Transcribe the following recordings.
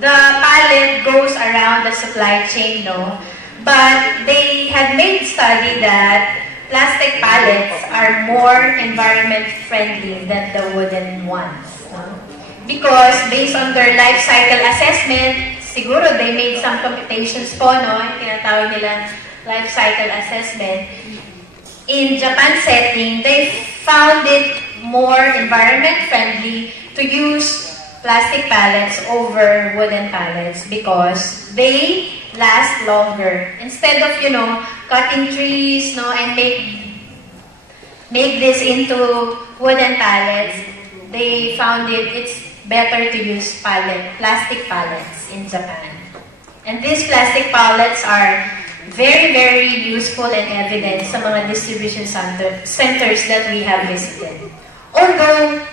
the pallet goes around the supply chain, no? But they have made study that plastic pallets are more environment friendly than the wooden ones. No? Because based on their life cycle assessment, siguro they made some computations po, no? Tinatawag nila life cycle assessment. In Japan setting, they found it more environment friendly to use plastic pallets over wooden pallets because they last longer. Instead of, cutting trees, and make this into wooden pallets, they found it's better to use plastic pallets in Japan. And these plastic pallets are very, very useful and evident sa mga distribution centers that we have visited. Although,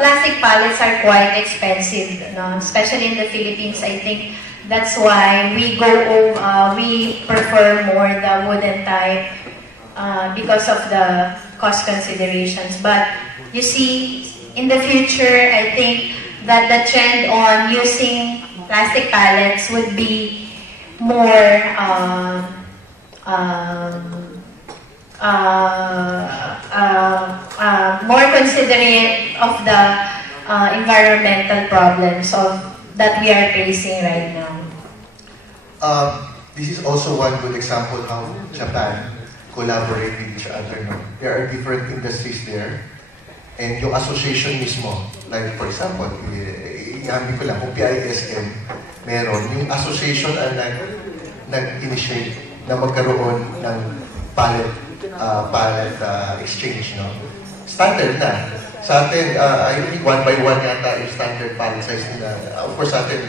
plastic pallets are quite expensive, especially in the Philippines. I think that's why we prefer more the wooden type because of the cost considerations. But you see, in the future, I think that the trend on using plastic pallets would be more more considerate of the environmental problems that we are facing right now. This is also one good example how Japan collaborate with each other. No? There are different industries there. And yung association mismo, like for example, iambi ko lang, kung PISM, meron. Yung association ang nag-initiate na magkaroon ng pallet exchange, no? Standard na. Sa atin, I think 1 by 1 yata yung standard pallet size nila. Of course, sa atin,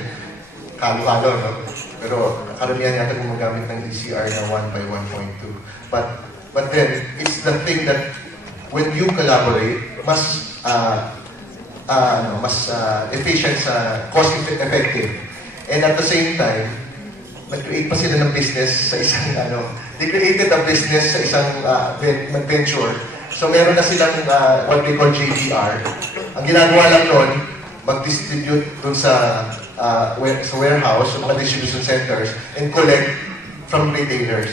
kalo-kalo, no? Pero karamihan yata gumagamit ng ECR na 1 by 1.2. But then, it's the thing that when you collaborate, mas efficient cost effective. And at the same time, nag-create pa sila ng business sa isang they created a business sa isang venture. So meron na silang what we call JDR. Ang ginagawa lang nun, mag-distribute dun sa warehouse, sa mga distribution centers, and collect from retailers.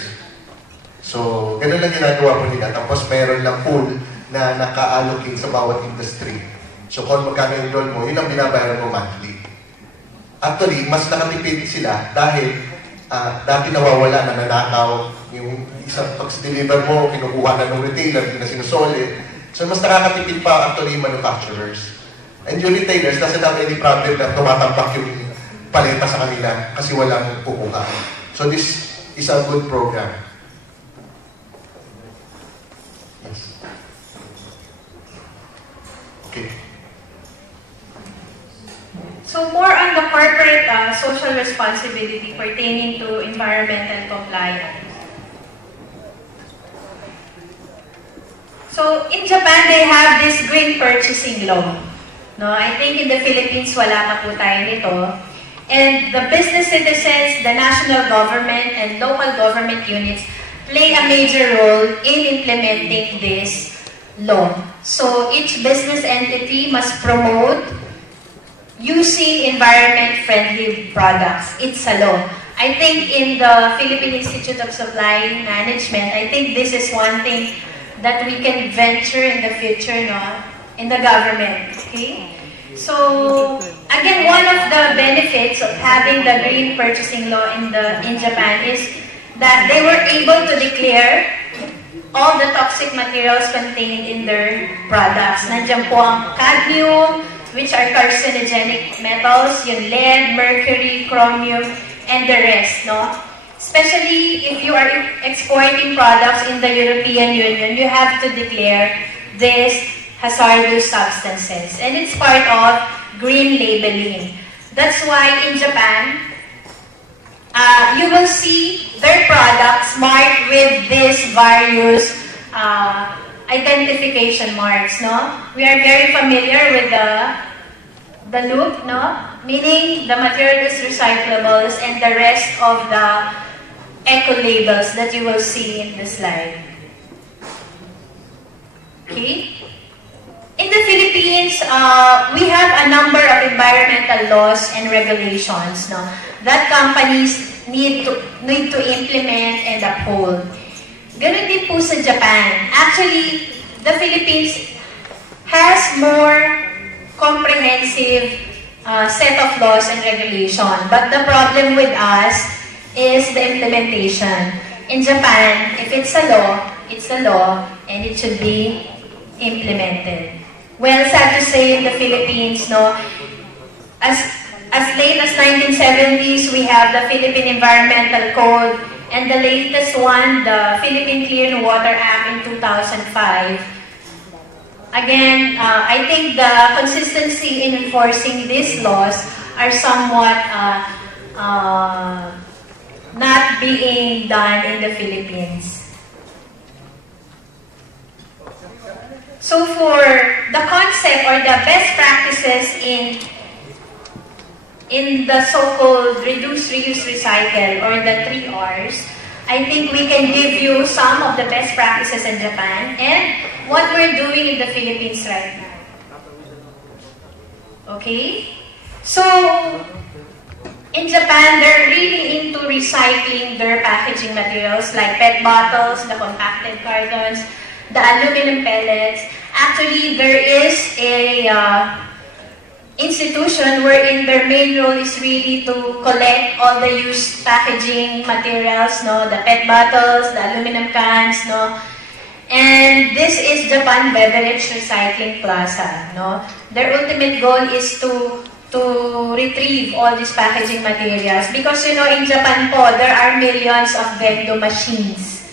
So, ganun lang ginagawa po nila. Tapos meron lang pool na naka-allocate sa bawat industry. So, kung magkano yung loan mo, yun ang binabayaran mo monthly. Actually, mas nakatipid sila dahil dati nawawala, nananakaw, yung isang pag-deliver mo, kinukuha na ng retailer, hindi na sinusoli. So, mas nakakatipid pa actually yung manufacturers. And yung retailers, doesn't have any problem na tumatambak yung paleta sa kanila kasi walang pukuha. So, this is a good program. Yes. Okay. So more on the corporate social responsibility pertaining to environmental compliance. So in Japan, they have this green purchasing law. No, I think in the Philippines, wala pa po tayo nito. And the business citizens, the national government, and local government units play a major role in implementing this law. So each business entity must promote using environment-friendly products. It's a law. I think in the Philippine Institute of Supply Management, I think this is one thing that we can venture in the future, no, in the government. Okay? So, again, one of the benefits of having the green purchasing law in Japan is that they were able to declare all the toxic materials contained in their products. Nandiyan po ang cadmium, which are carcinogenic metals, yung lead, mercury, chromium, and the rest, no? Especially if you are exporting products in the European Union, you have to declare these hazardous substances. And it's part of green labeling. That's why in Japan, you will see their products marked with these various identification marks, no? We are very familiar with the loop, no? Meaning the material is recyclables and the rest of the eco-labels that you will see in the slide. Okay? in the Philippines, we have a number of environmental laws and regulations, no, that companies need to implement and uphold. Ganun din po sa Japan. Actually, the Philippines has more comprehensive set of laws and regulation. But the problem with us is the implementation. In Japan, if it's a law, and it should be implemented. Well, sad to say, in the Philippines, no, as late as 1970s, we have the Philippine Environmental Code, and the latest one, the Philippine Clean Water Act in 2005. Again, I think the consistency in enforcing these laws are somewhat not being done in the Philippines. So for the concept or the best practices in the so-called reduce, reuse, recycle, or the 3 Rs, I think we can give you some of the best practices in Japan and what we're doing in the Philippines right now. Okay? So, in Japan, they're really into recycling their packaging materials like PET bottles, the compacted cartons, the aluminum pellets. Actually, there is a institution wherein their main role is really to collect all the used packaging materials, no, the PET bottles, the aluminum cans, no. And this is Japan Beverage Recycling Plaza, no. Their ultimate goal is to retrieve all these packaging materials because, you know, in Japan po, there are millions of vendo machines,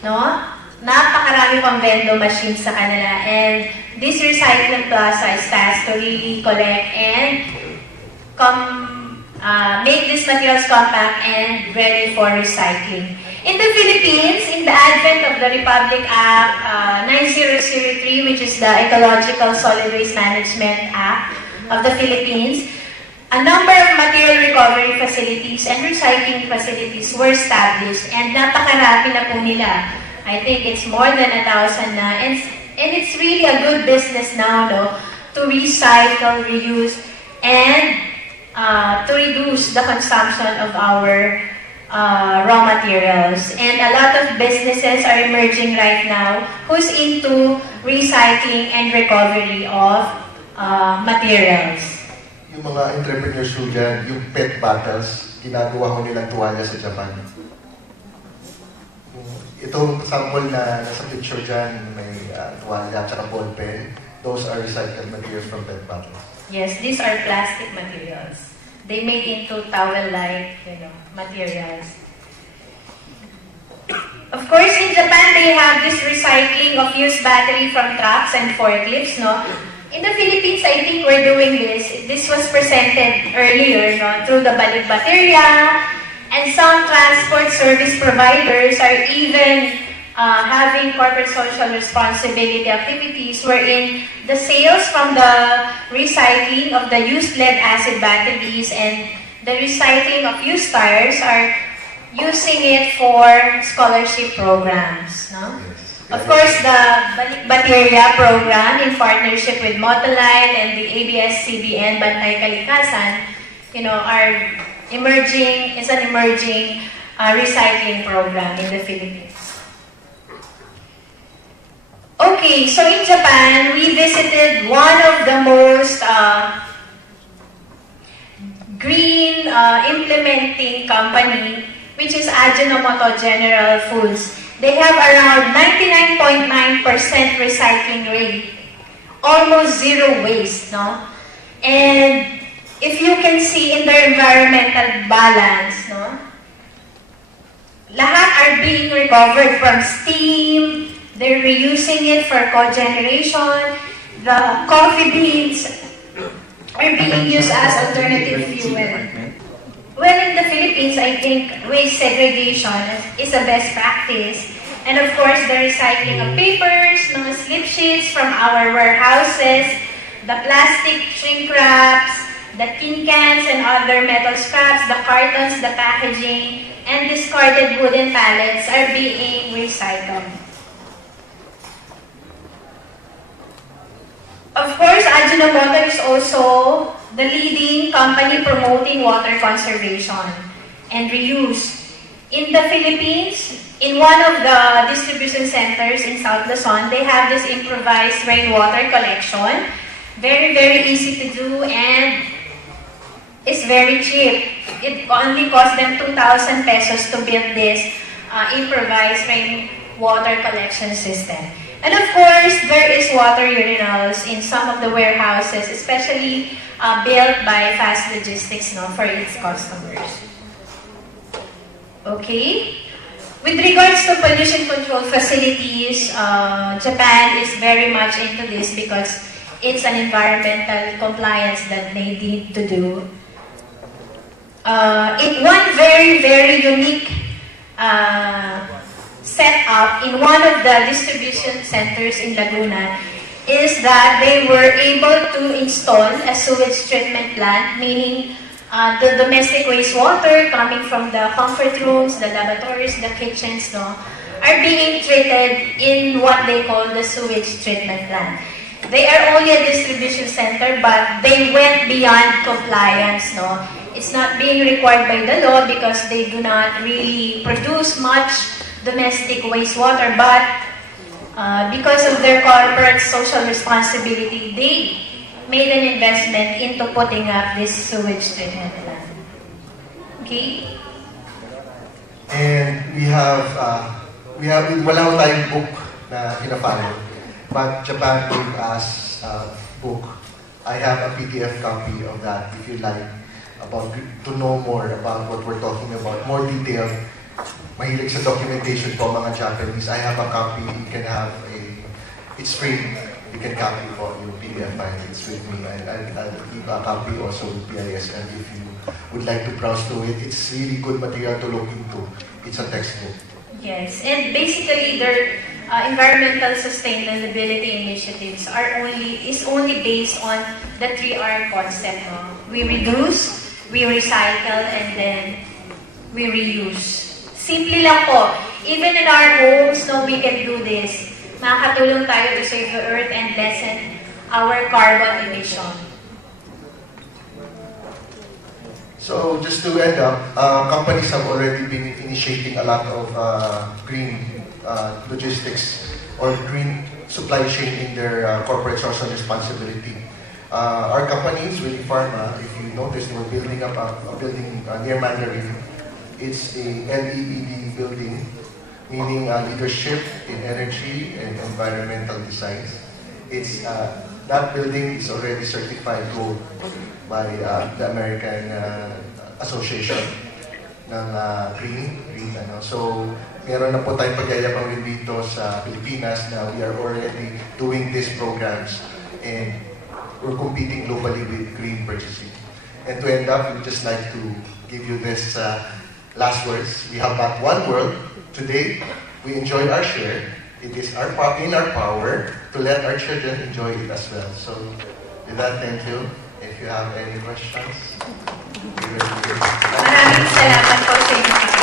no. Napakarami pang vendo machines sa kanila, and this recycling plaza is tasked to really collect and make these materials compact and ready for recycling. In the Philippines, in the advent of the Republic Act 9003, which is the Ecological Solid Waste Management Act of the Philippines, a number of material recovery facilities and recycling facilities were established, and napakarami na po nila. I think it's more than 1,000 na, and it's really a good business now, no, to recycle, reuse, and to reduce the consumption of our raw materials. And a lot of businesses are emerging right now who's into recycling and recovery of materials. Yung mga entrepreneurs ko dyan, yung PET bottles, ginagawa ko nilang tuwalya sa Japan. Itong sample na nasa picture dyan, may tuwalya at saka ball pen. Those are recycled materials from PET bottles. Yes, these are plastic materials. They made into towel-like, you know, materials. Of course, in Japan, they have this recycling of used battery from trucks and forklifts, no? In the Philippines, I think we're doing this. This was presented earlier, no, through the Baligbateria, and some transport service providers are even having corporate social responsibility activities wherein the sales from the recycling of the used lead-acid batteries and the recycling of used tires are using it for scholarship programs. No? Of course, the Baligbateria program in partnership with Motoline and the ABS-CBN Bantay Kalikasan, you know, is an emerging recycling program in the Philippines. Okay, so in Japan, we visited one of the most green implementing company, which is Ajinomoto General Foods. They have around 99.9% recycling rate, almost zero waste, no? And if you can see in their environmental balance, no? Lahat are being recovered from steam. They're reusing it for cogeneration. The coffee beans are being used as alternative fuel. Well, in the Philippines, I think waste segregation is a best practice. And of course, the recycling of papers, no, slip sheets from our warehouses, the plastic shrink wraps, the tin cans and other metal scraps, the cartons, the packaging, and discarded wooden pallets are being recycled. Of course, Ajinomoto is also the leading company promoting water conservation and reuse. In the Philippines, in one of the distribution centers in South Luzon, they have this improvised rainwater collection. Very, very easy to do and it's very cheap. It only cost them 2,000 pesos to build this improvised rainwater collection system. And of course, there is water urinals in some of the warehouses, especially built by Fast Logistics for its customers. Okay? With regards to pollution control facilities, Japan is very much into this because it's an environmental compliance that they need to do. One very, very unique setup in one of the distribution centers in Laguna is that they were able to install a sewage treatment plant, meaning the domestic wastewater coming from the comfort rooms, the lavatories, the kitchens, are being treated in what they call the sewage treatment plant. They are only a distribution center, but they went beyond compliance. It's not being required by the law because they do not really produce much domestic wastewater, but because of their corporate social responsibility, they made an investment into putting up this sewage treatment plant. Okay? And wala ko tayong book na pinafollow, but Japan gave us a book. I have a PDF copy of that if you like, to know more about what we're talking about, more detailed. Mahilig sa documentation po mga Japanese. I have a copy. You can have it's free. You can copy po yung PDF file. It's with me. I'll keep a copy also with PISM if you would like to browse through it. It's really good material to look into. It's a textbook. Yes, and basically their environmental sustainability initiatives is only based on the 3R concept. We reduce, we recycle, and then we reuse. Simple lang po. Even in our homes, we can do this. Makakatulong tayo to save the earth and lessen our carbon emission. So, just to end up, companies have already been initiating a lot of green logistics or green supply chain in their corporate social responsibility. Our companies, Willy Pharma, if you notice, we're building up a building near Mandarin. It's a LEED building, meaning leadership in energy and environmental design. That building is already certified gold by the American Association ng Green. So, meron na po tayong pagyayabang rin dito sa Pilipinas na we are already doing these programs and we're competing globally with green purchasing. And to end up, we'd just like to give you this last words. We have but one world. Today, we enjoy our share. It is in our power to let our children enjoy it as well. So, with that, thank you. If you have any questions, we will be here. Maraming salamat po sa inyo.